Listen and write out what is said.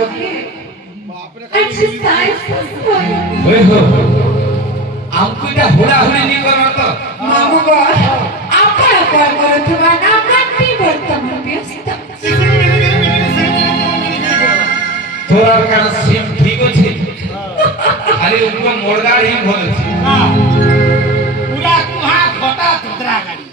ओके अच्छा साइज ओए हो हमको এটা হুড়াহুড়ি নি করো তো मामू गो आपा कॉल करो तुम्हारा नाम नहीं বর্তমান ব্যস্ত তোর কার সিম ঠিক আছে আরে উপর মোড়গাড় হি বলেছি পুরা কুহা ফটা তোদরা গাড়ি